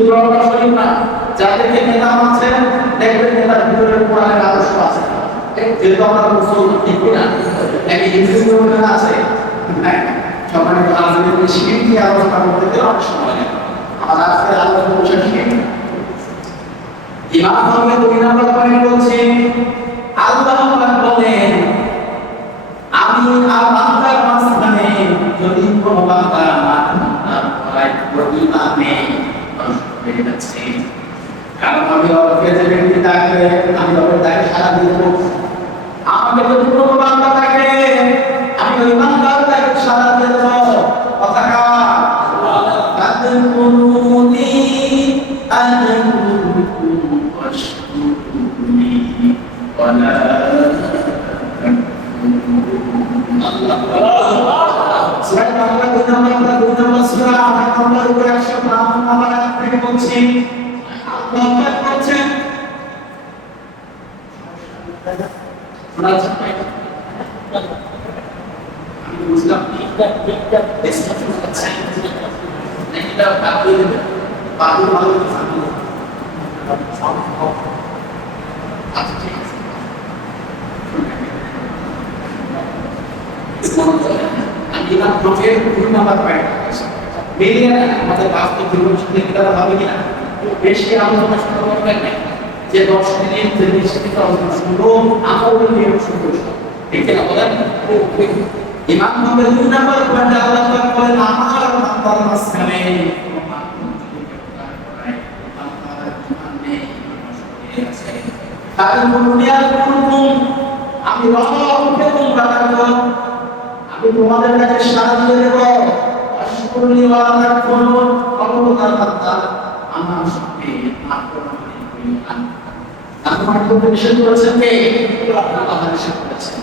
দুর্বল শরীর না, যাদেরকে নেতা আছেন দেখবেন নেতার ভিতরে কোরআনের আদর্শ আছে। যেহেতু আমরা মুসলমান ঠিক না, একই হিন্দু আছে, সম্মানিত হাজির শিবির নিয়ে আলোচনা করতে গেলে অনেক সময় লাগে। আমার আজকের আলোচনা বিষয় কি? ইমাম আহমেদ 2 নম্বর পয়েন্ট বলছে, আল্লাহ পাক বলেন, আমি আর বান্দার মাঝখানে যদি কোনো বান্দা মানতাম হয় ইমামে নষ্ট হয়ে যাচ্ছে। কারণ আমি ওকে যে ব্যক্তি তাকে আমি ওকে তাকে সারা দিয়ে দেবো। আমাকে যদি কোনো বান্দা থাকে আমি ওই বান্দার তাকে সারা দিয়ে দেবো। কথা কার? আদকুরুনি আদকুরুকুম ওয়াশকুরুনি ওয়ালা সূরা বাকারা 2 নম্বর সূরা নম্বর 152 নম্বর আয়াত থেকে বলছি, আল্লাহ পাক বলেন, আমি বুঝলাম এটা বেস্ট আছে নাকি এটা বাকি দেবে বাকি ভালো আচ্ছা ঠিক আছে। আমি না প্রফের 2 নম্বর পয়েন্ট মিলিয়ে আমাদের বাস্তব জীবন সাথে কিভাবে হবে কিনা বেশি আলোচনা শুরু করবেন না, যে 10 মিনিট 30 মিনিট আলোচনা শুরু আমল নিয়ে শুরু করব, ঠিক না বলেন? ইমাম আহমেদ 2 নম্বর পয়েন্টে আল্লাহ পাক বলেন, আমার বান্দার মাঝখানে আমি রবকে তোমরা ডাকো, আমি তোমাদের কাছে সাড়া দিয়ে দেব। অশুকরনি ওয়ালা তাকুনু, অবতার বান্দা আমার সাথে আক্রমণ করিও না। আক্রমণ করতে নিষেধ করেছেন কে? আল্লাহ নিষেধ করেছেন।